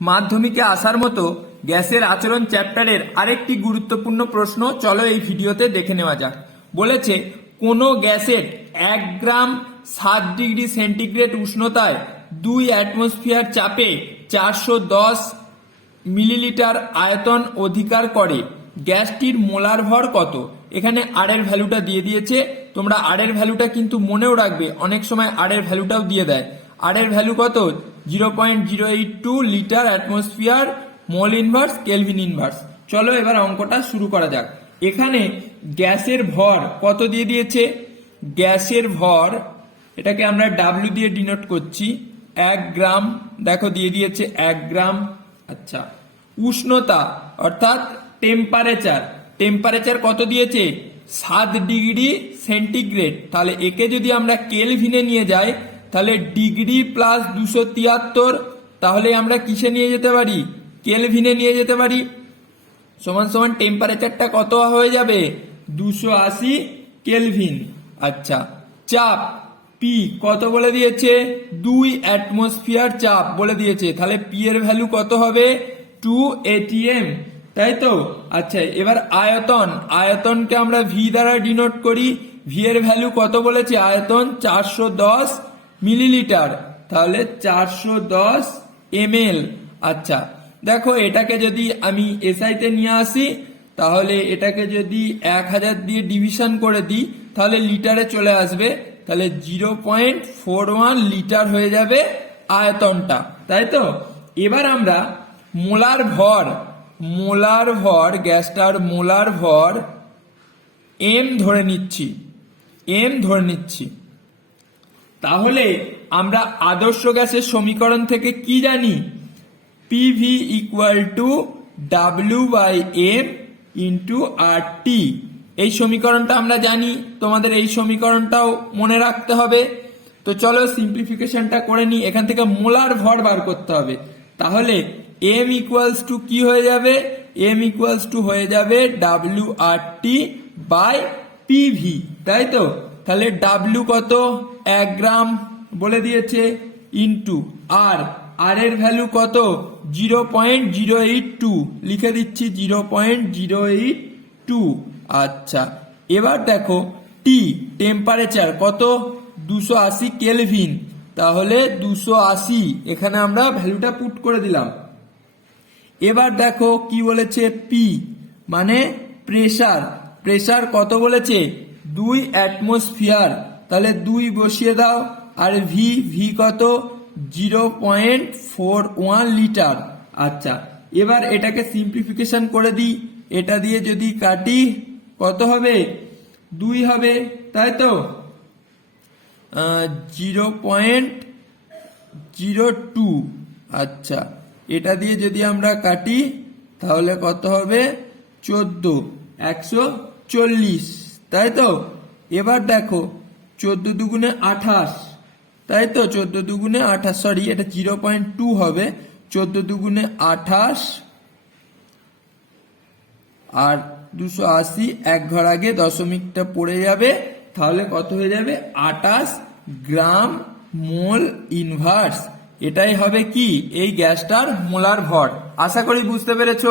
মাধ্যমিকে আসার মতো গ্যাসের আচরণ চ্যাপ্টারের আরেকটি গুরুত্বপূর্ণ প্রশ্ন, চলো এই ভিডিওতে দেখে নেওয়া যাক। বলেছে, কোনো গ্যাসের এক গ্রাম সাত ডিগ্রি সেন্টিগ্রেড উষ্ণতায় দুই অ্যাটমসফিয়ার চাপে চারশো দশ মিলিলিটার আয়তন অধিকার করে। গ্যাসটির মোলার ভর কত? এখানে আর এর ভ্যালুটা দিয়ে দিয়েছে। তোমরা আর এর ভ্যালুটা কিন্তু মনেও রাখবে, অনেক সময় আর এর ভ্যালুটাও দিয়ে দেয়। আর এর ভ্যালু কত? Zero point zero eight two litre atmosphere mole inverse, kelvin inverse. চলো এবার অঙ্কটা শুরু করা যাক। এখানে গ্যাসের ভর কত দিয়ে দিয়েছে? গ্যাসের ভর, এটাকে আমরা ডাব্লিউ দিয়ে ডিনোট করছি, এক গ্রাম, দেখো দিয়ে দিয়েছে এক গ্রাম। আচ্ছা উষ্ণতা, অর্থাৎ টেম্পারেচার টেম্পারেচার কত দিয়েছে? সাত ডিগ্রি সেন্টিগ্রেড। তাহলে একে যদি আমরা কেলভিনে নিয়ে যাই তাহলে ডিগ্রি প্লাস দুশো তিয়াত্তর, তাহলে আমরা কিসে নিয়ে যেতে পারি? কেলভিনে নিয়ে যেতে পারি। সমান সমান টেম্পারেচারটা কত হয়ে যাবে? দুশো আশি কেলভিন। আচ্ছা চাপ পি কত বলে দিয়েছে? দুই অ্যাটমসফিয়ার চাপ বলে দিয়েছে। তাহলে পি এর ভ্যালু কত হবে? টু এটিএম তাই তো? আচ্ছা এবার আয়তন। আয়তনকে আমরা ভি দ্বারা ডিনোট করি। ভি এর ভ্যালু কত বলেছে? আয়তন চারশো দশ মিলিলিটার। তাহলে চারশো দশ এম আচ্ছা দেখো এটাকে যদি আমি এসআইতে নিয়ে আসি, তাহলে এটাকে যদি এক হাজার দিয়ে ডিভিশন করে দিই, তাহলে লিটারে চলে আসবে, তাহলে zero point four one litre হয়ে যাবে আয়তনটা, তাই তো? এবার আমরা মোলার ভর মোলার ভর, গ্যাসটার মোলার ভর এম ধরে নিচ্ছি এম ধরে নিচ্ছি। তাহলে আমরা আদর্শ গ্যাসের সমীকরণ থেকে কি জানি? PV equal to W by M into R T এই সমীকরণটা আমরা জানি, তোমাদের এই সমীকরণটাও মনে রাখতে হবে। তো চলো সিম্পলিফিকেশনটা করে নিই, এখান থেকে মোলার ভর বার করতে হবে। তাহলে এম ইকুয়ালস টু কি হয়ে যাবে? এম ইকুয়ালস টু হয়ে যাবে W R T by PV তাই তো? তাহলে ডাব্লিউ কত? এক গ্রাম বলে দিয়েছে ইন্টু আর। আর এর ভ্যালু কত? Zero point zero eight two. লিখে দিচ্ছি zero point zero eight two. আচ্ছা এবার দেখো টি টেম্পারেচার কত? দুশো আশি কেলভিন তাহলে দুশো আশি, এখানে আমরা ভ্যালুটা পুট করে দিলাম। এবার দেখো কি বলেছে পি মানে প্রেসার প্রেসার কত বলেছে? দুই অ্যাটমসফিয়ার তাহলে দুই বসিয়ে দাও, আর ভি ভি কত? Zero point four one litre আচ্ছা এবার এটাকে সিম্পলিফিকেশন করে দিই। এটা দিয়ে যদি কাটি, কত হবে? দুই হবে, তাই তো? জিরো পয়েন্ট জিরো টু আচ্ছা এটা দিয়ে যদি আমরা কাটি, তাহলে কত হবে? চোদ্দ, একশো চল্লিশ, তাই তো? এবার দেখো চোদ্দ দুগুণে আঠাশ। তাই তো? চোদ্দ দুগুণে আঠাশ সরি এটা জিরো পয়েন্ট টু হবে। চোদ্দ দুগুণে আঠাশ, আর দুশো আশি, এক ঘর আগে দশমিকটা পড়ে যাবে, তাহলে কত হয়ে যাবে? আটাশ গ্রাম মোল ইনভার্স। এটাই হবে কি? এই গ্যাসটার মোলার ভর। আশা করি বুঝতে পেরেছ?